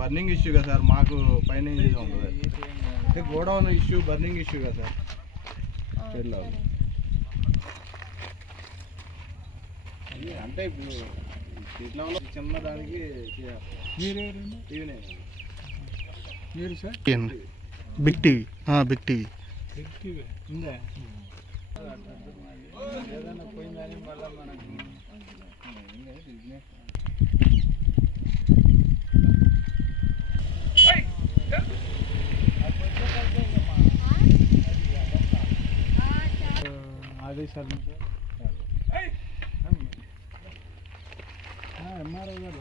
Burning issue కదా sir, మాకు పైన ఉంటుంది అంటే గోడౌన్ ఇష్యూ, బర్నింగ్ ఇష్యూ కదా సార్. అంటే ఇట్లా చిన్న దానికి మీరు sir big TV, big TV ఉందా? ఏదైనా పోయిందని మళ్ళీ మనకు అదే సార్ ఎంఆర్ఓ గారు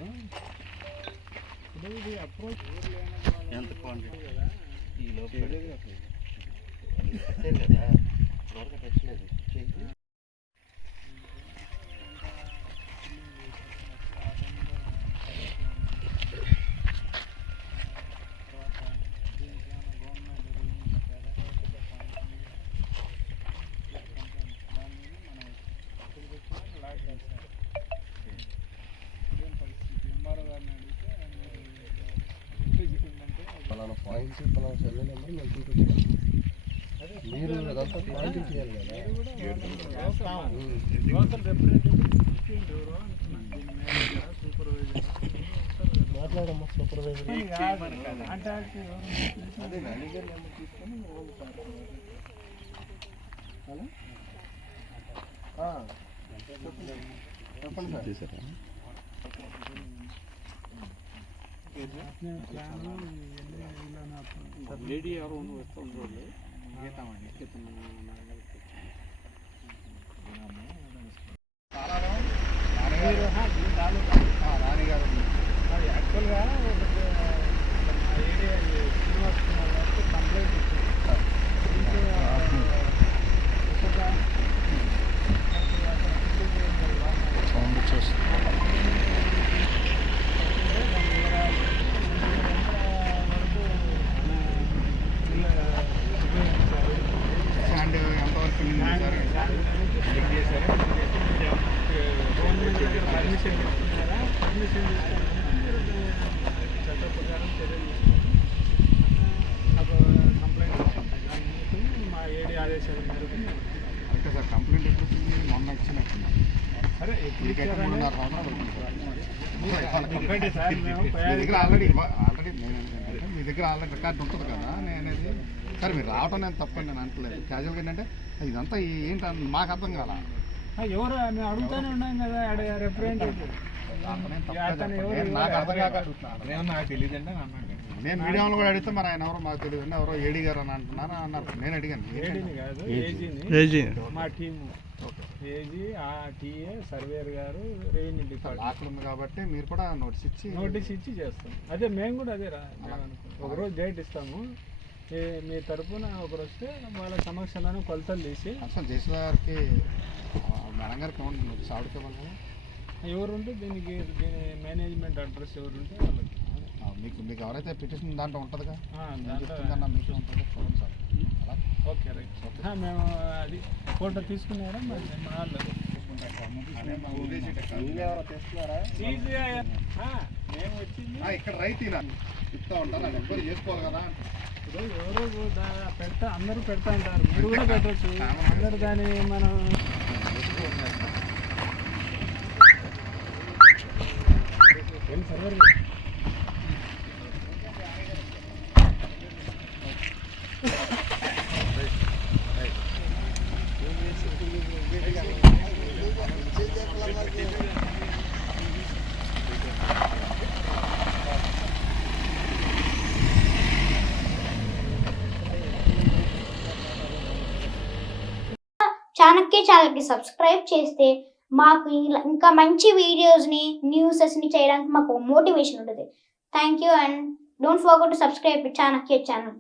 ఇది అప్రోచ్ ఎంత క్వాంటిటీ కదా ఈ లోపల కదా వరకు టచ్ లేదు. పలానా పాయింట్స్ పలానా సెల్ నెంబర్ మేము చూపించాలి. మీరు అదంతా పాయింట్ చేయాలి కదా. మాట్లాడమ్మా సూపర్వైజర్ అదే మేనేజర్ నెంబర్ తీసుకొని చెప్పండి సార్. లేడీ ఎవరు వస్తుంది రాణిగారు యాక్చువల్గా ఏరియా శ్రీనివాస్ కుమార్ గారికి కంప్లైంట్ ఇచ్చింది. పర్మిషన్ చట్ట ప్రకారం చర్యలు నాకు కంప్లైంట్ వచ్చింది. మా ఏడీ ఆదేశాల మేరకు ఓకే సార్. కంప్లైంట్ ఎప్పుడు మొన్న ఇచ్చినట్టున్నా. సరే ఎప్పుడు ఆల్రెడీ మీ దగ్గర ఆల్రెడీ రికార్డు ఉంటుంది కదా. నేనేది సరే మీరు రావటం నేను తప్పని నేను అంటలేదు. క్యాజువల్గా ఏంటంటే ఇదంతా ఏంటి మాకు అర్థం కాదా. ఎవరు మేము అడుగుతూనే ఉన్నాం కదా రిప్రజెంటేటివ్. నాకు తెలియదండి అని అన్నాడు. నేను మీడియాలో కూడా అడిగితే మరి ఆయన ఎవరో మాకు తెలియదు, ఎవరో ఏడీ గారు అని అంటున్నారు అన్నారు. నేను అడిగాను. ఏడీని కాదు, ఏజీ మా టీము. ఏజీ ఆ టీఏ సర్వేర్ గారు రెవెన్యూ డిపార్ట్మెంట్ ఉంది కాబట్టి మీరు కూడా నోటీస్ ఇచ్చి చేస్తాం. అదే మేము కూడా అదే ఒకరోజు డేట్ ఇస్తాము. మీ తరఫున ఒకరు వస్తే వాళ్ళ సమక్షంలోనే కొలతలు తీసి అసలు జేసీ గారికి మేడం గారికి నోటీస్ ఆడుకోవాలి. ఎవరు ఉంటే దీని మేనేజ్మెంట్ అడ్రస్ ఎవరు ఉంటే వాళ్ళకి మీకు ఎవరైతే పిటిషన్ దాంట్లో ఉంటుందిగా దాంట్లో మీకు ఉంటుంది చూడండి సార్. అలా ఓకే రైట్. మేము అది ఫోటో తీసుకున్నారా మరి మా వాళ్ళు మేము వచ్చింది ఇక్కడ రైతు చెప్తా ఉంటారు. అది ఎంక్వైరీ చేసుకోవాలి కదా. ఇప్పుడు ఎవరు పెడతా అందరూ పెడతా ఉంటారు, మీరు కూడా పెట్టవచ్చు. అందరు దాన్ని మనం సర్వర్ చాణక్య ఛానల్కి సబ్స్క్రైబ్ చేస్తే మాకు ఇంకా మంచి వీడియోస్ని న్యూసెస్ని చేయడానికి మాకు మోటివేషన్ ఉంటుంది. Thank you and don't forget to subscribe Chanakya channel.